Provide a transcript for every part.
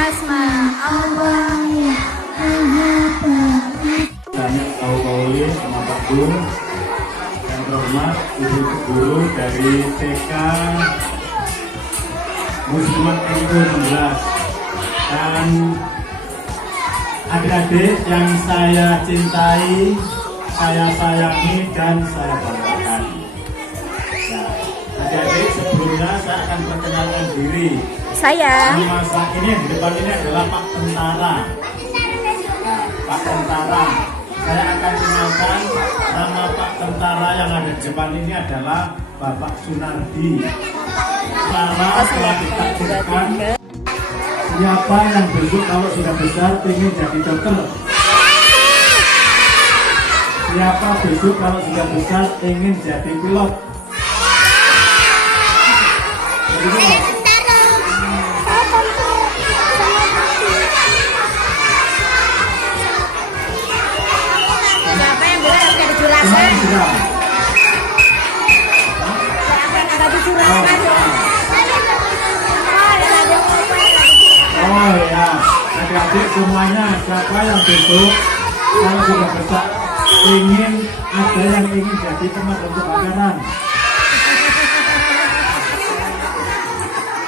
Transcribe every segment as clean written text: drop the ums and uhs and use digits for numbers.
asma Allah ya Banyak kauli sama Pak Guru yang terhormat Ibu Guru dari TK Muslimat NU 16 dan adik-adik yang saya cintai, saya sayangi dan saya banggakan. Nah, adik-adik sebelumnya saya akan perkenalkan diri. Nama saya ini di depan ini adalah Pak Tentara. Nah, Pak Tentara. Saya akan kenalkan nama Pak Tentara yang ada di depan ini adalah Bapak Sunardi. Sekarang telah ditakdirkan siapa yang besok kalau sudah besar ingin jadi dokter? Siapa besok kalau sudah besar ingin jadi pilot? Jadi pilot. siapa yang bilang harus ada juragan ada juragan Oh ya, adik-adik semuanya, siapa yang besok kalau sudah besar ingin ada yang ingin jadi pemadam kebakaran?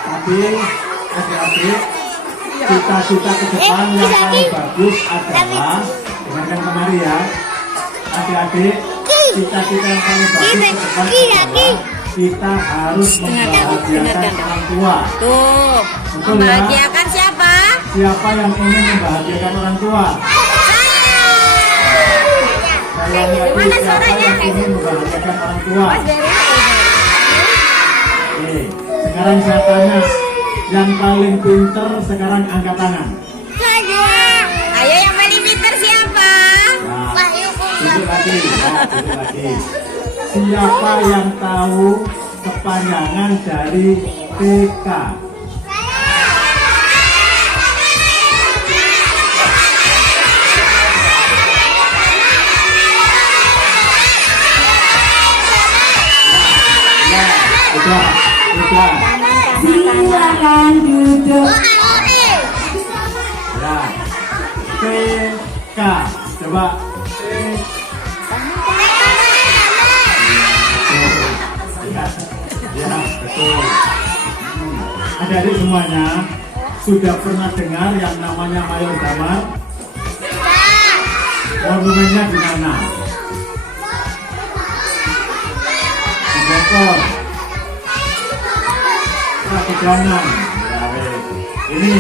Tapi adik-adik cita-cita ke depan yang paling bagus adalah dengarkan kemari ya, adik-adik cita-cita yang paling bagus ke depan adalah kita harus membahagiakan orang tua. tuh Betul ya? membahagiakan siapa? Siapa yang ingin membahagiakan orang tua? Saya lagi siapa yang ingin membahagiakan orang tua? Oke, sekarang saya tanya, yang paling pinter sekarang angkat tangan. Ayo yang paling pintar siapa? Nah, tunjuk lagi, tunjuk lagi. Siapa yang tahu kepanjangan dari TK? Udah. Silakan duduk. Ya. TK. Coba. Ya, betul. Adik-adik semuanya sudah pernah dengar yang namanya Mayor Damar? Monumennya di mana? Di Bogor. Pegangan. Ini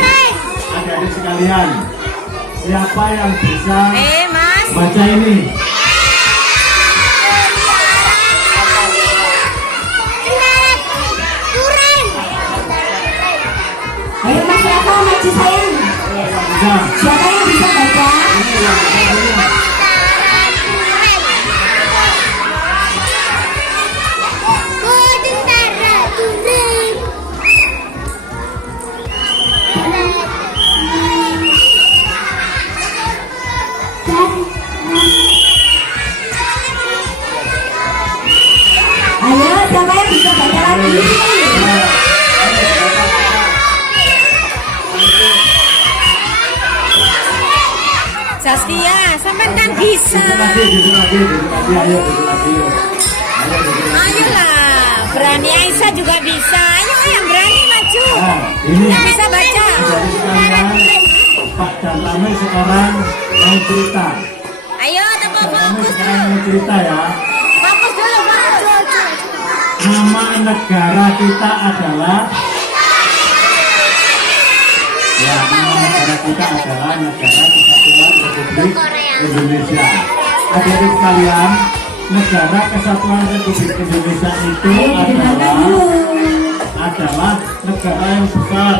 adik-adik sekalian, siapa yang bisa Mas. baca ini? Ayo Mas, siapa maju sayang? Bisa. Siapa yang bisa baca? Ayo, siapa yang bisa baca lagi? Saskia, sampai kan bisa. Duduk lagi, ayo duduk lagi. Ayolah, berani Aisyah juga bisa. Ayo yang berani maju. Nah, ini Yang bisa baca. adik sekalian, Pak Darlame sekarang mau cerita. Ayo, tepuk Darlame fokus sekarang dulu. mau cerita ya. Fokus dulu, fokus. Nama negara kita adalah nama negara kita adalah Negara Kesatuan Republik Indonesia. Adik-adik sekalian, Negara Kesatuan Republik Indonesia itu adalah negara yang besar,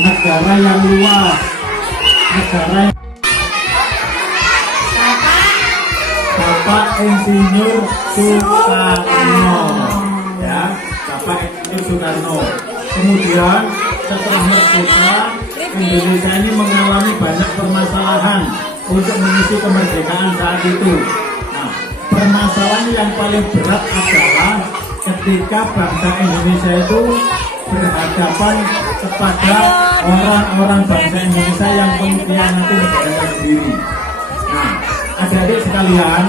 negara yang luas, negara yang Bapak Insinyur Soekarno, ya, Bapak Insinyur Soekarno. Kemudian setelah merdeka, Indonesia ini mengalami banyak permasalahan untuk mengisi kemerdekaan saat itu. Nah, permasalahan yang paling berat adalah ketika bangsa Indonesia itu berhadapan kepada orang-orang bangsa Indonesia yang mengkhianati negaranya sendiri. Nah, adik-adik sekalian,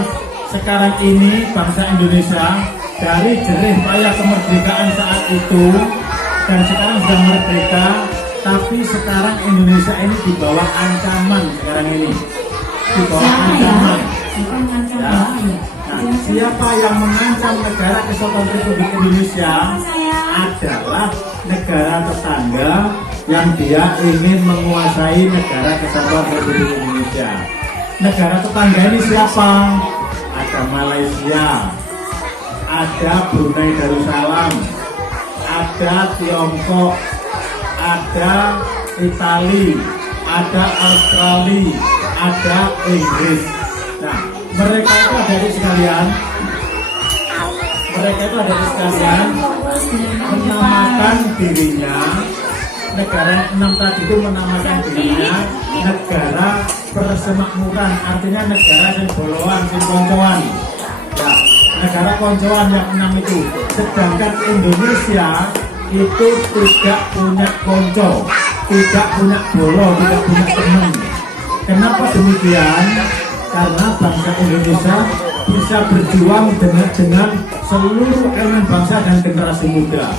sekarang ini bangsa Indonesia dari jerih payah kemerdekaan saat itu dan sekarang sudah merdeka, tapi sekarang Indonesia ini di bawah ancaman sekarang ini, di bawah ancaman. Ya. Nah, siapa yang mengancam negara kesatuan Republik Indonesia adalah negara tetangga yang dia ingin menguasai negara kesatuan Republik Indonesia. Negara tetangga ini siapa? Ada Malaysia, ada Brunei Darussalam, ada Tiongkok, ada Italia, ada Australia, ada Inggris. Nah, mereka itu adik sekalian, menamakan dirinya, negara yang 6 tadi itu menamakan dirinya negara persemakmuran, artinya negara yang boloan, yang koncoan. Ya, negara koncoan yang 6 itu. Sedangkan Indonesia itu tidak punya konco, tidak punya bolo, tidak punya teman. Kenapa demikian? Karena bangsa Indonesia bisa berjuang dengan seluruh elemen bangsa dan generasi muda.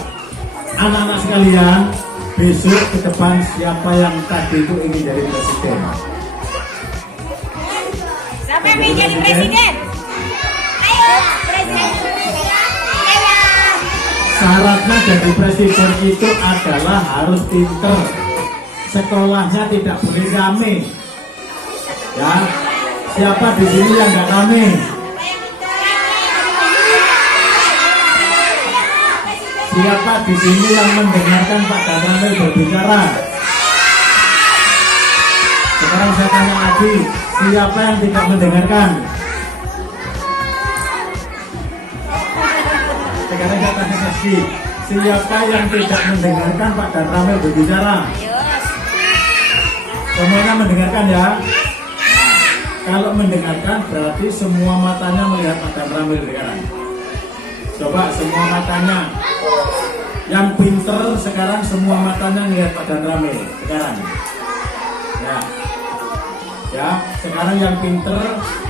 Anak-anak sekalian, besok ke depan siapa yang tadi itu ingin jadi presiden? Siapa yang ingin jadi presiden? Ayo, presiden. Syaratnya jadi presiden itu adalah harus pinter, sekolahnya tidak boleh rame. Ya, siapa di sini yang nggak rame? Siapa di sini yang mendengarkan Pak Damramil berbicara? Sekarang saya tanya lagi, siapa yang tidak mendengarkan? Sekarang saya tanya lagi, siapa yang tidak mendengarkan Pak Damramil berbicara? Semuanya mendengarkan ya? Kalau mendengarkan berarti semua matanya melihat Pak Damramil sekarang. Coba semua matanya. Yang pinter sekarang semua matanya melihat Pak Damramil sekarang. Ya, sekarang yang pinter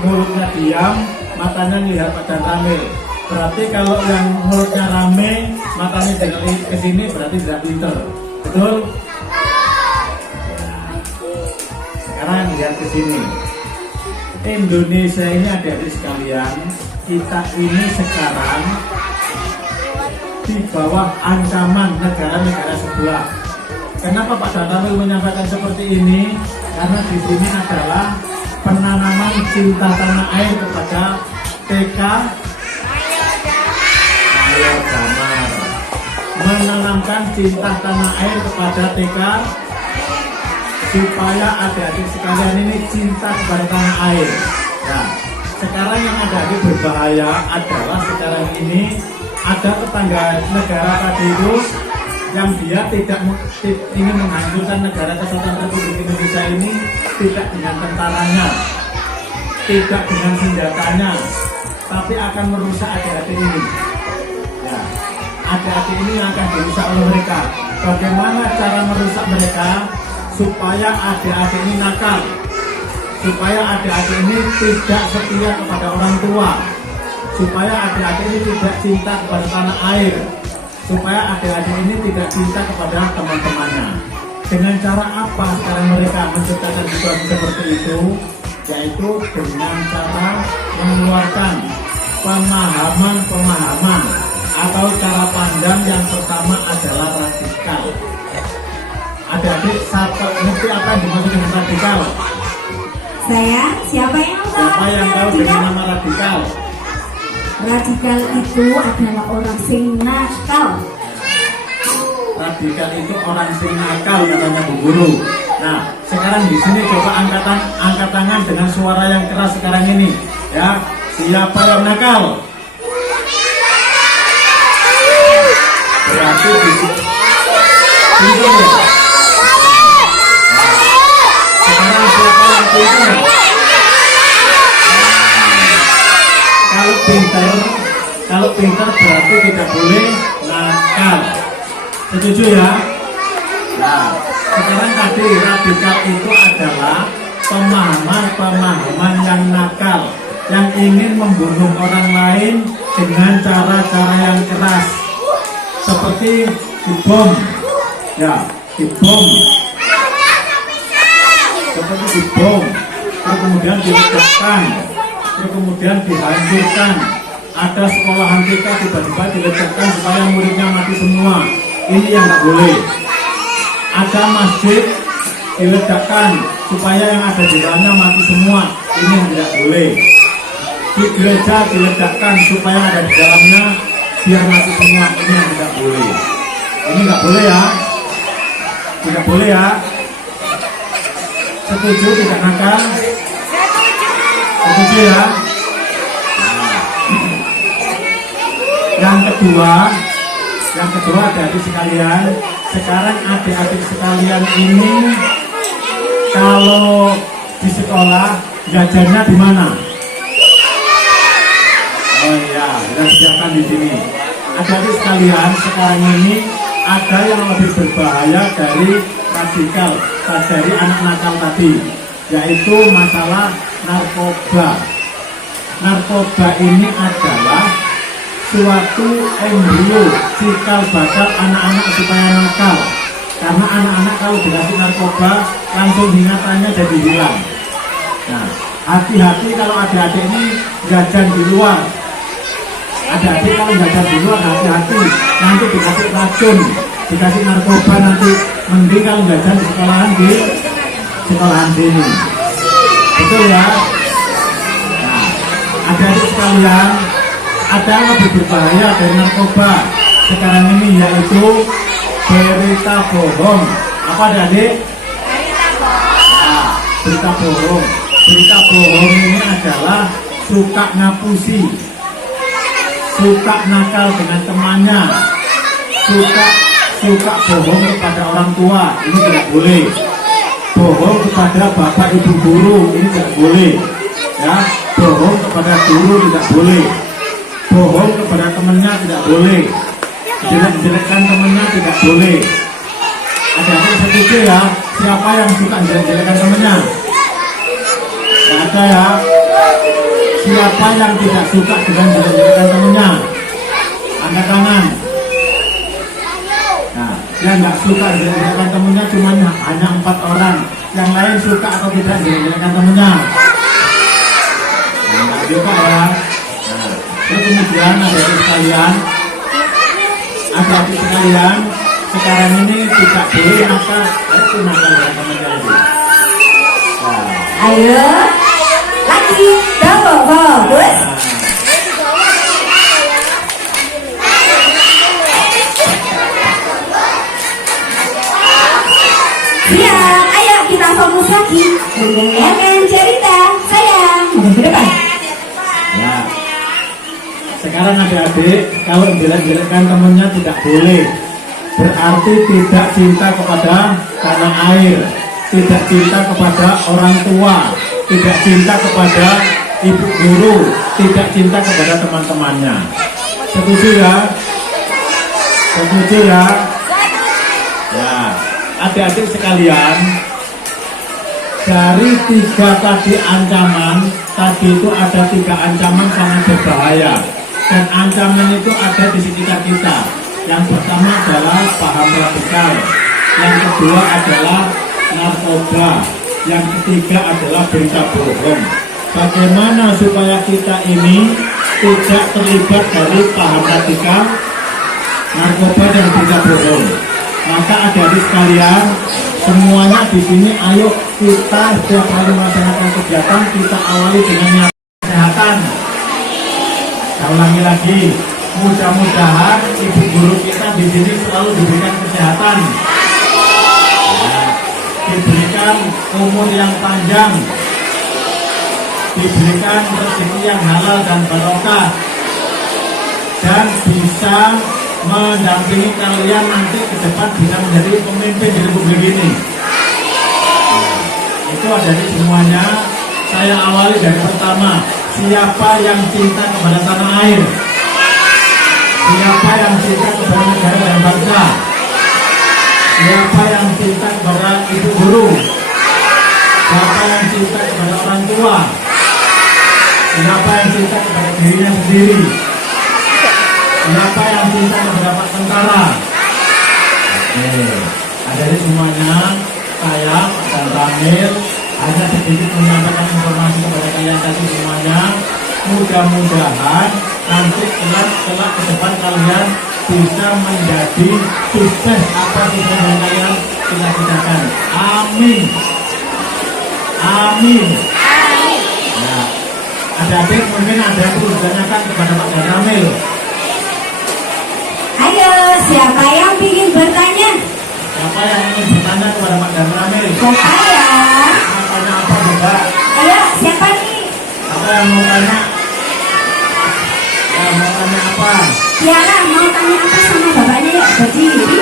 mulutnya diam, matanya melihat Pak Damramil. Berarti kalau yang mulutnya rame, matanya ke sini berarti tidak pinter. Betul? Ya. Sekarang lihat ke sini. Indonesia ini adik-adik sekalian, kita ini sekarang di bawah ancaman negara-negara sebelah. Kenapa Pak Damramil menyampaikan seperti ini? Karena di sini adalah penanaman cinta tanah air kepada TK Ayo Damar. Menanamkan cinta tanah air kepada TK supaya adik-adik sekalian ini cinta kepada tanah air. Nah, sekarang yang adik-adik berbahaya adalah sekarang ini ada tetangga negara tadi itu yang dia tidak ingin menghancurkan negara kesatuan Republik Indonesia ini, tidak dengan tentaranya, tidak dengan senjatanya, tapi akan merusak adik-adik ini. Ya, adik-adik ini yang akan dirusak oleh mereka. Bagaimana cara merusak mereka? Supaya adik-adik ini nakal, supaya adik-adik ini tidak setia kepada orang tua, supaya adik-adik ini tidak cinta kepada tanah air, supaya adik-adik ini tidak cinta kepada teman-temannya. Dengan cara apa sekarang mereka menciptakan situasi seperti itu? Yaitu dengan cara mengeluarkan pemahaman atau cara pandang yang pertama adalah radikal. Adik-adik ngerti apa yang dimaksud dengan radikal? Saya, siapa yang tahu dengan nama radikal? Radikal itu adalah orang sing nakal. Radikal itu orang sing nakal, katanya Bu Guru. Nah, sekarang di sini coba angkat tangan dengan suara yang keras sekarang ini. Ya, siapa yang nakal? Berarti di sini ya. Sekarang siapa yang pintar? Kalau pintar berarti tidak boleh nakal. Setuju ya? Nah, Sekarang tadi radikal itu adalah pemahaman yang nakal, yang ingin membunuh orang lain dengan cara-cara yang keras, seperti dibom, ya, dibom, seperti dibom, terus kemudian diledakkan, terus kemudian dihancurkan. Ada sekolahan kita tiba-tiba diledakkan supaya muridnya mati semua. Ini yang nggak boleh. Ada masjid diledakkan supaya yang ada di dalamnya mati semua. Ini yang tidak boleh. Di gereja diledakkan supaya yang ada di dalamnya biar mati semua. Ini yang tidak boleh. Ini nggak boleh ya. Tidak boleh ya. Setuju tidak nakal? Setuju ya. Yang kedua adik-adik sekalian, sekarang adik-adik sekalian ini kalau di sekolah jajannya di mana? Oh iya, kita sediakan di sini. Adik-adik sekalian, sekarang ini ada yang lebih berbahaya dari radikal, dari anak nakal tadi, yaitu masalah narkoba. Narkoba ini adalah suatu embrio cikal bakal anak-anak supaya nakal. Karena anak-anak kalau dikasih narkoba langsung ingatannya jadi hilang. Nah, hati-hati kalau adik-adik ini jajan di luar. Adik-adik kalau jajan di luar hati-hati, nanti dikasih racun, dikasih narkoba, nanti mending kalau jajan di sekolahan sini. Betul ya? Nah, adik-adik sekalian, ada yang lebih berbahaya dari narkoba sekarang ini, yaitu berita bohong. Apa adik? Nah, berita bohong. Berita bohong ini adalah suka ngapusi, suka nakal dengan temannya, suka bohong kepada orang tua. Ini tidak boleh. Bohong kepada bapak ibu guru, ini tidak boleh. Ya, bohong kepada guru tidak boleh. Bohong kepada temannya tidak boleh. Jelek-jelekkan temannya tidak boleh. Ada yang setuju ya? Siapa yang suka jelek-jelekkan temannya? Tidak ada ya? Siapa yang tidak suka dengan jelek-jelekkan temannya? Angkat tangan. Nah, yang nggak suka jelek-jelekkan temannya cuma hanya 4 orang. Yang lain suka atau tidak jelek-jelekkan temannya? Nah, nggak suka ya? Terus kemudian adik-adik sekalian, sekarang ini tidak boleh nakal. Itu nakal ya teman-teman. Ayo, lagi, double fokus. Siap, ayo kita fokus lagi mendengarkan cerita sayang. Ke depan. Ya. Sekarang adik-adik, kalau jelek-jelekkan temannya tidak boleh. Berarti tidak cinta kepada tanah air, tidak cinta kepada orang tua, tidak cinta kepada ibu guru, tidak cinta kepada teman-temannya. Setuju ya? Setuju ya? Ya, adik-adik sekalian, dari 3 tadi ancaman, tadi itu ada 3 ancaman sangat berbahaya. Dan ancaman itu ada di sekitar kita. Yang pertama adalah paham radikal, yang kedua adalah narkoba, yang ketiga adalah berita bohong. Bagaimana supaya kita ini tidak terlibat dari paham radikal, narkoba, dan berita bohong? Maka adik-adik sekalian, semuanya di sini, ayo kita setiap kali melaksanakan kegiatan kita awali dengan kesehatan. Saya ulangi lagi, mudah-mudahan ibu guru kita di sini selalu diberikan kesehatan, diberikan umur yang panjang, diberikan rezeki yang halal dan barokah, dan bisa mendampingi kalian nanti ke depan bisa menjadi pemimpin di Republik ini. Itu ada di semuanya. Saya awali dari pertama, siapa yang cinta kepada tanah air? Siapa yang cinta kepada negara dan bangsa? Siapa yang cinta kepada ibu guru? Siapa yang cinta kepada orang tua? Siapa yang cinta kepada dirinya sendiri? Siapa yang cinta kepada Pak Tentara? Oke, jadi semuanya saya dan Ramil hanya sedikit menyampaikan informasi kepada kalian tadi semuanya. Mudah-mudahan nanti kelak ke depan kalian bisa menjadi sukses apa saja yang kalian cita-citakan. Amin. Amin. Nah, adik-adik mungkin ada yang perlu ditanyakan kepada Pak dan Ramil. Ayo, siapa yang ingin bertanya? Siapa yang ingin bertanya kepada Pak dan Ramil? Saya. Mau tanya apa juga? Ayo, siapa nih? Apa yang mau tanya? Ya, mau tanya apa? Tiara, mau tanya apa sama bapaknya? Yuk, berdiri.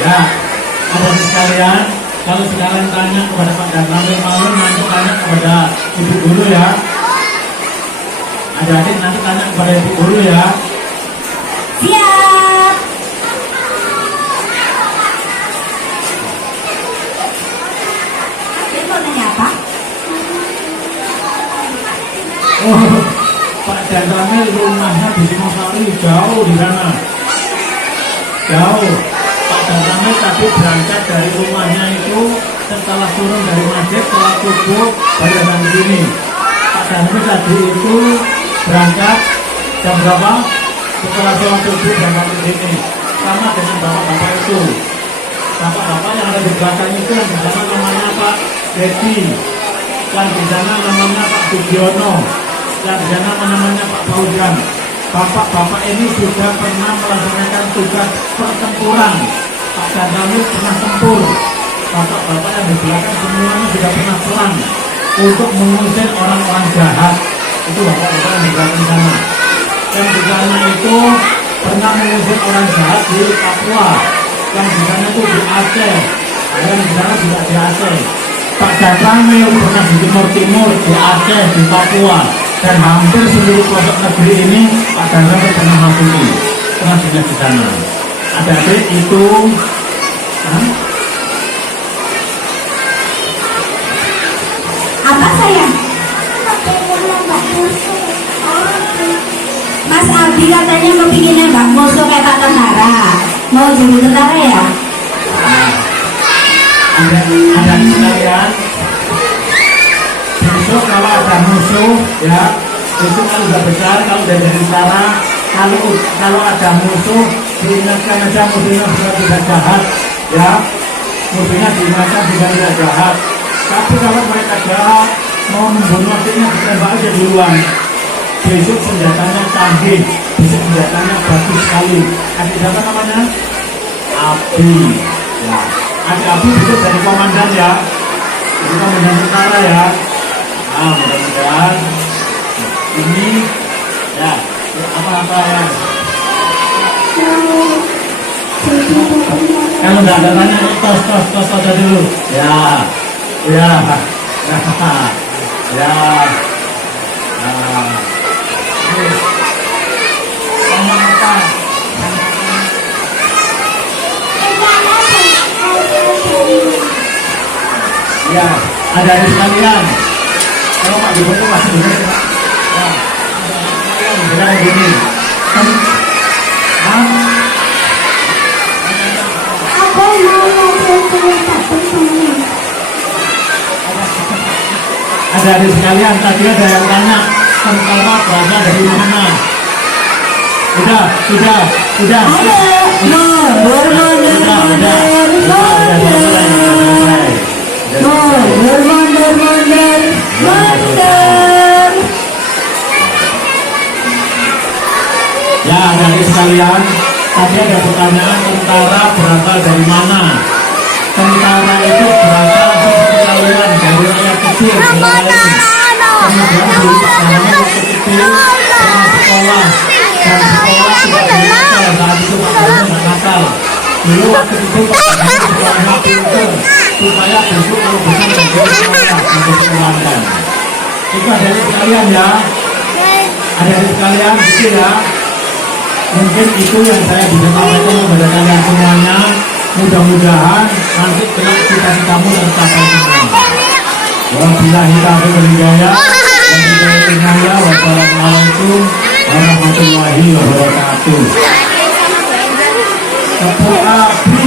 Ya, ada sekalian. Kalau sekalian tanya kepada Pak dan Ramil malu, nanti tanya kepada ibu guru ya. Adik-adik nanti tanya kepada ibu guru ya. Siap. Dia mau tanya apa? Oh, Pak dan Ramil rumahnya di Singosari, jauh di sana. Jauh. Pak dan Ramil tadi berangkat dari rumahnya itu setelah turun dari masjid, setelah subuh, baru datang ke sini. Pak dan Ramil tadi itu berangkat jam berapa? Setelah sholat subuh berangkat ke sini. Sama dengan bapak-bapak itu. Bapak-bapak yang ada di belakang itu yang di sana namanya Pak Dedi, yang di sana namanya Pak Sugiono, yang di sana namanya Pak Fauzan. Bapak-bapak ini sudah pernah melaksanakan tugas pertempuran. Pak dan Ramil pernah tempur. Bapak-bapak yang di belakang semuanya sudah pernah perang untuk mengusir orang-orang jahat. Itu bapak-bapak yang di belakang sana. Yang di sana itu pernah mengusir orang jahat di Papua. Yang di sana itu di Aceh. Yang di sana juga di Aceh. Pak dan Ramil pernah di Timur Timur, di Aceh, di Papua. Dan hampir seluruh pelosok negeri ini Pak dan Ramil pernah masuki, pernah singgah di sana. Adik-adik itu Apa sayang? Mas Abi katanya mau bikin nembak musuh kayak Pak Tentara. Mau jadi tentara ya? ada sekalian. Besok kalau ada musuh ya, besok kalau sudah besar, kalau udah jadi tentara, kalau ada musuh diingatkan aja musuhnya sudah tidak jahat ya, musuhnya diingatkan sudah tidak jahat. Tapi kalau mereka jahat mau membunuh adiknya, ditembak aja duluan. Besok senjatanya canggih, besok senjatanya bagus sekali. Adik siapa namanya? Abi ya. Adik Abi besok jadi komandan ya, jadi komandan tentara ya. Nah, mudah-mudahan ini ya apa-apa ya. Kalau nggak ada tanya, tos aja dulu. Ya, ya, ya. Tanya apa? Ya, ada sekalian. Kalau Pak Gubernur masih benar ya, Pak. Ya, bilang begini. Aku mau ngobrol cerita sama. Ada adik sekalian, tadi ada yang tanya tentara berasal dari mana? Sudah. Ada mundur. Ya, adik sekalian, tadi ada pertanyaan tentara berasal dari mana? Tentara itu berasal seperti kalian dari rakyat kecil. Kemudian dulu namanya waktu kecil pernah sekolah, dan sekolah tidak nakal. Saat itu Pak Gubernur tidak nakal. Dulu waktu itu Pak Gubernur sekolahnya pinter supaya besok kalau besar menjadi sekolah, menjadi pelanggan. Itu adik sekalian ya. Adik sekalian, gitu ya. Mungkin itu yang saya bisa sampaikan kepada kalian semuanya. Mudah-mudahan nanti kelak cita-citamu tercapai semua. Wabillahi taufiq wal hidayah. Wassalamualaikum warahmatullahi wabarakatuh. Tepuk api.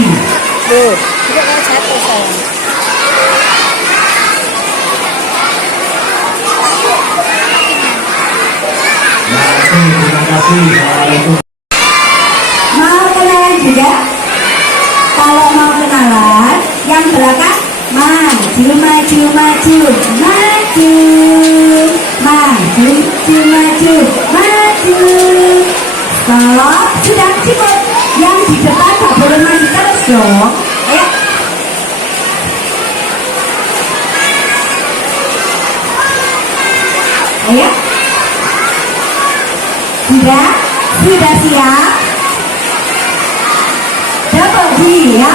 Terima kasih. Assalamualaikum. Mau kenalan juga? Kalau mau kenalan, yang belakang maju, maju, maju, maju, maju, maju, maju. Stop, sudah cukup. Yang di depan tak boleh maju terus dong. Ayo. Ayo. Sudah? Sudah siap? Dapat dia?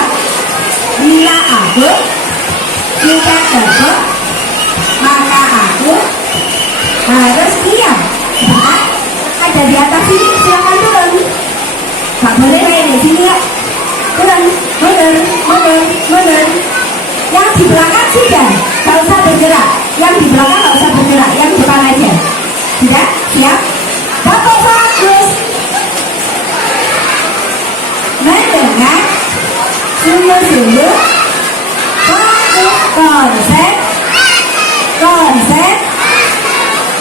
Bila aku tidak dapat, maka aku harus diam. Nah, ada di atas sini, silakan turun. Gak boleh kayak di sini ya. Turun, mundur, mundur, mundur. Yang di belakang sudah, gak usah bergerak. Yang di belakang gak usah bergerak, yang depan aja. Sudah? Siap? Bapak bagus. Mendengar? Sungguh-sungguh. Bagus. Konsep. Konsep.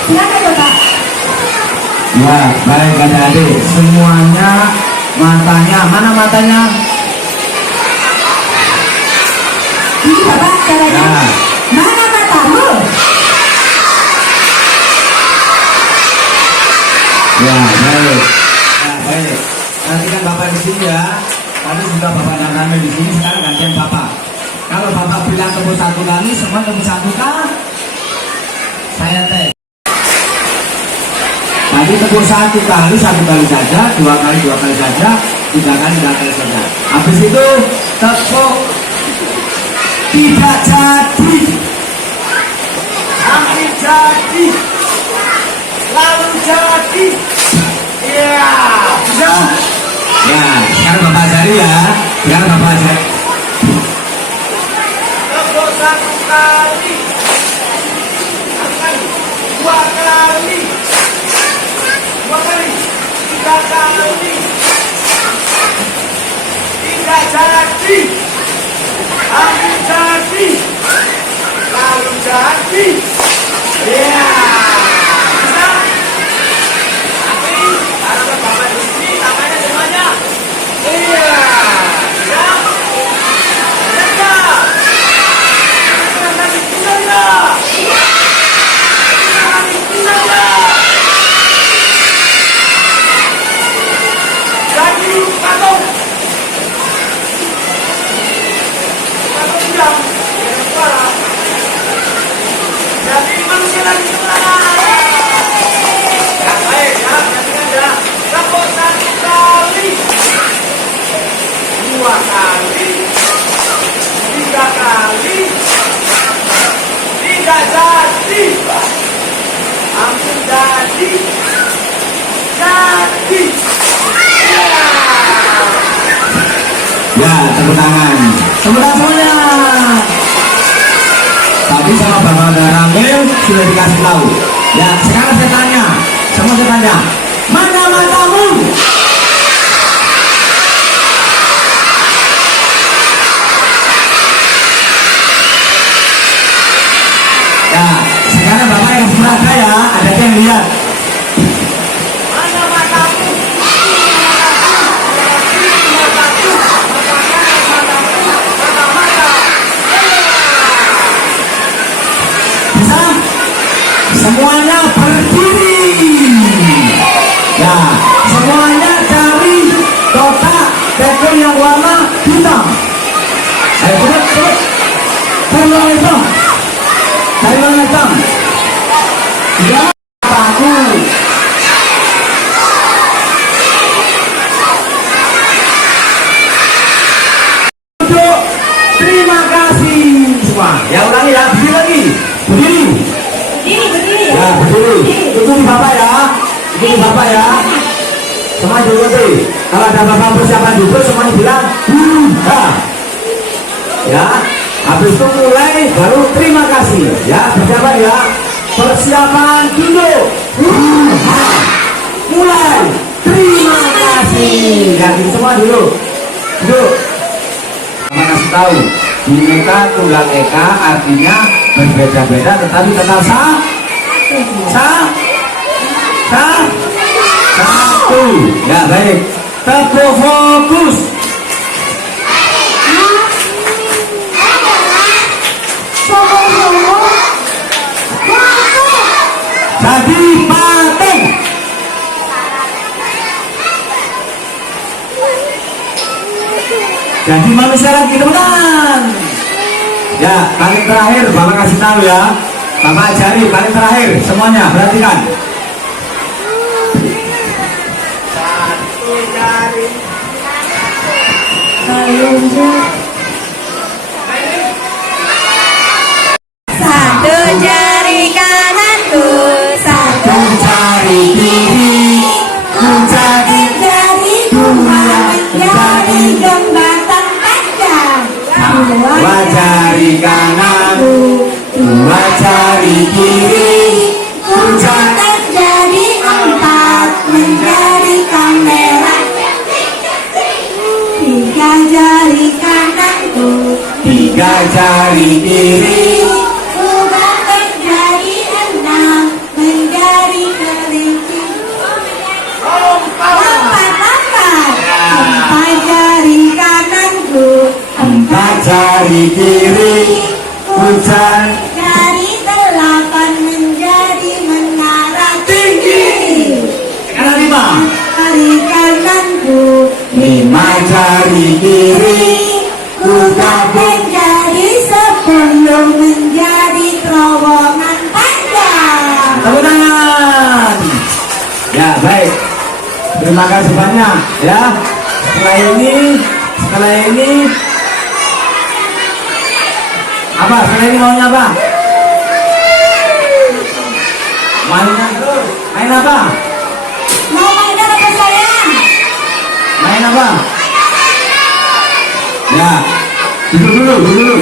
Silakan Bapak. Ya, baik adik-adik, semuanya matanya, mana matanya? Ini Bapak caranya. Ya. Mana matamu? Ya, baik. Ya, baik. Nanti kan Bapak di sini ya. Tadi sudah Bapak dan Rame di sini, sekarang gantian Bapak. Kalau Bapak bilang tepuk satu kali, semua tepuk satu kali. Saya tes. Tadi tepuk satu kali saja, dua kali saja, tiga kali saja. Habis itu tepuk tidak jadi, hampir jadi, lalu jadi. Ya, sudah. Ya, sekarang Bapak ajari ya. Sekarang Bapak ajari. Tepuk satu kali, dua kali. Dua kali, tiga kali, tidak jadi, hampir jadi, lalu jadi. Ya, bisa. Tapi kalau Bapak di sini, tangannya semuanya. Iya, ya, ya, nanti tinggal ya, nanti tinggal ya. Jadi patung diam, suara. Jadi manusia lagi suara. Ya baik ya, perhatikan ya. Tepuk satu kali, dua kali, tiga kali, tidak jadi, hampir jadi, jadi. Ya, tepuk tangan. Tepuk tangan semuanya. Tadi sama Bapak dan Ramil sudah dikasih tahu. Ya, sekarang saya tanya. Semua saya tanya. Mana matamu? Ya, sekarang Bapak yang merata ya. Ada yang lihat. Mana matamu? Semuanya berdiri. bapak ya. Semua diikuti. Kalau ada bapak persiapan duduk, semuanya bilang buha. Ya. Habis itu mulai baru terima kasih. Ya, persiapan ya. Persiapan duduk. Buha. Mulai. Terima kasih. Ya, gitu semua dulu. Duduk. Mama kasih tahu. Bineka Tunggal Eka artinya berbeda-beda tetapi tetap satu. Ya baik. Tepuk fokus. Jadi patung. Jadi manusia lagi teman. Ya, kali terakhir Bapak kasih tahu ya. Bapak ajari kali terakhir semuanya perhatikan. Satu jari. Satu jari kananku, satu jari kiri, menjadi jari dua, menjadi jembatan panjang. Dua jari kanan, dua jari kiri, Jembatan jadi empat, menjadi kamera. Tiga jari kananku, tiga jari kiri, ubah menjadi enam, menjadi kelinci. Lompat. Empat jari kananku, empat jari kiri, hujan jari delapan, menjadi menara tinggi. sekarang lima, Jari kananku, lima jari kiri, ubah menjadi 10, menjadi terowongan panjang. tepuk tangan. Ya baik, terima kasih banyak ya. Setelah ini apa? Setelah ini maunya apa? Main apa? Mau mainan apa sayang? Main apa? Ya, duduk dulu.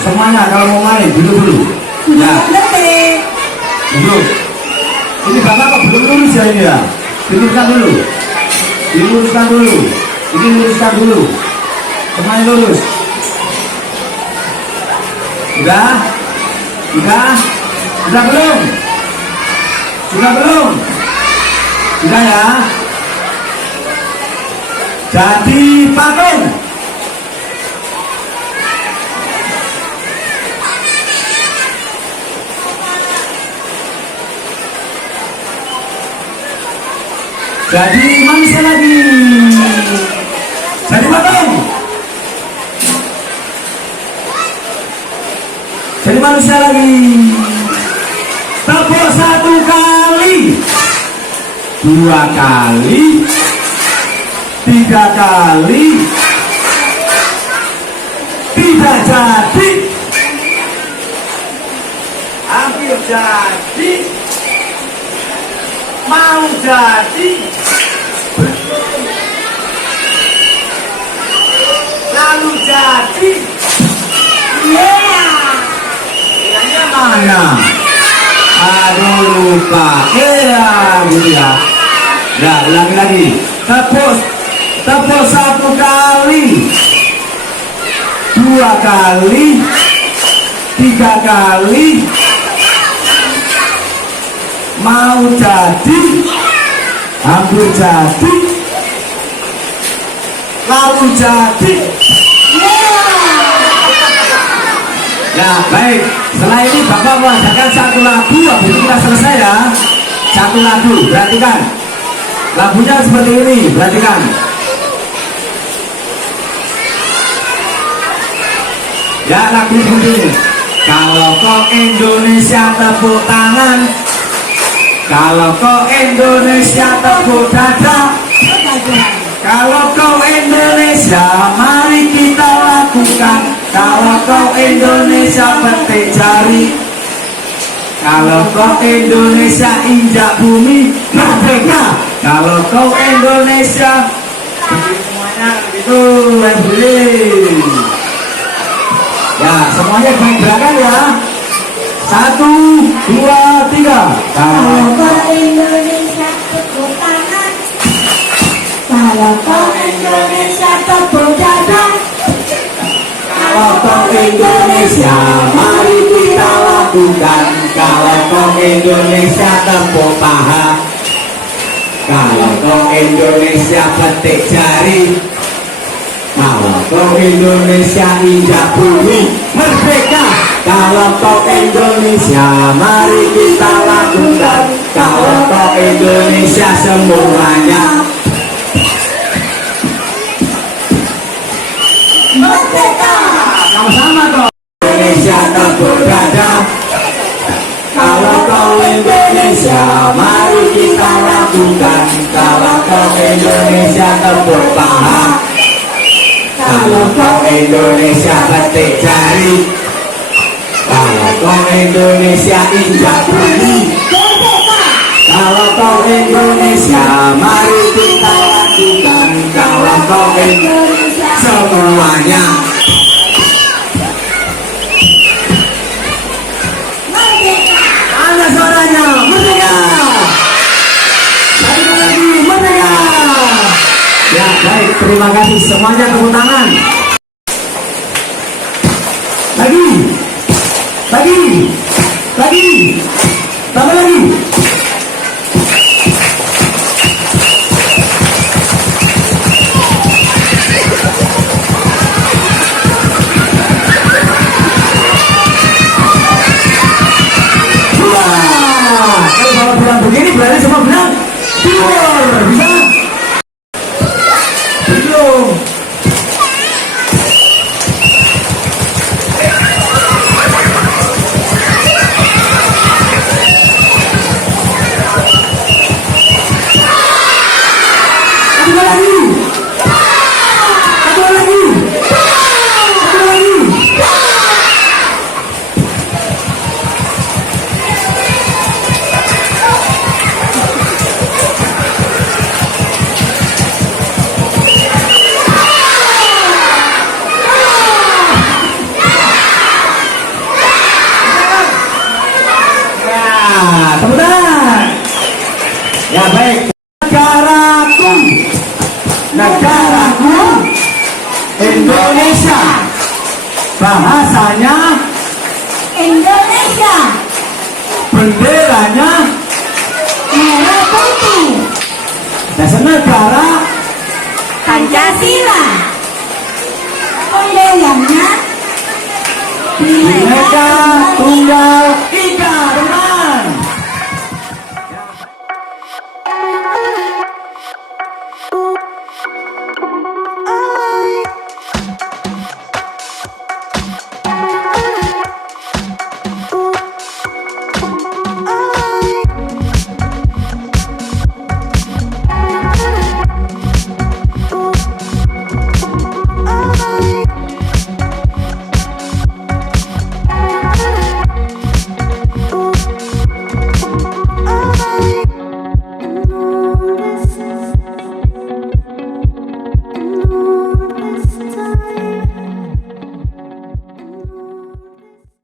Semuanya kalau mau main duduk dulu. Ya, Detik. duduk. Ini bapak kok belum lurus ya ini ya? Diluruskan dulu. Ini luruskan dulu. Semuanya lurus. Sudah belum? Sudah ya? Jadi patung. Jadi manusia lagi. Jadi patung. Jadi manusia lagi. Tepuk 1 kali, 2 kali, 3 kali. Tidak jadi. Hampir jadi. Mau jadi. Lalu jadi. Ini mana? Aduh lupa. Ya gitu ya. Ya ulangi lagi. Tepuk 1 kali, 2 kali, 3 kali. Mau jadi. Hampir jadi. Lalu jadi. Ya baik, setelah ini Bapak membacakan satu lagu, habis itu kita selesai ya. Satu lagu, perhatikan. Lagunya seperti ini, perhatikan. Ya lagu seperti ini. Kalau kau Indonesia tepuk tangan, kalau kau Indonesia tepuk dada, kalau kau Indonesia mari kita lakukan. Kalau kau Indonesia petik jari, Kalau kau Indonesia injak bumi merdeka. Kalau kau Indonesia semuanya itu beli. Ya semuanya gerakan ya. 1, 2, 3. Kalau kau Indonesia tepuk tangan. Kalau kau Indonesia tepuk dada. Kalau kau Indonesia mari kita lakukan. Kalau kau Indonesia tepuk paha. Kalau kau Indonesia petik jari. Kalau kau Indonesia injak bumi merdeka. Kalau kau Indonesia mari kita lakukan. Kalau kau Indonesia semuanya Merdeka. sama-sama kau Indonesia tepuk dada. Kalau kau Indonesia mari kita lakukan. Kalau kau Indonesia tepuk paha. Kalau kau Indonesia petik jari. Kalau kau Indonesia injak bumi. Merdeka. Kalau kau Indonesia mari kita lakukan. Kalau kau Indonesia semuanya Merdeka. mana suaranya merdeka. Lagi merdeka. Ya baik, terima kasih semuanya, tepuk tangan. Lagi tambah lagi. Wah, kalau bapak bilang begini berarti semua bilang timur, bisa? Belum. Satu lagi. Tepuk tangan. Ya baik. Negaraku Indonesia. Bahasanya Indonesia. benderanya Merah putih. dasar negara Pancasila. Pembelanya Bineka Tunggal Ika.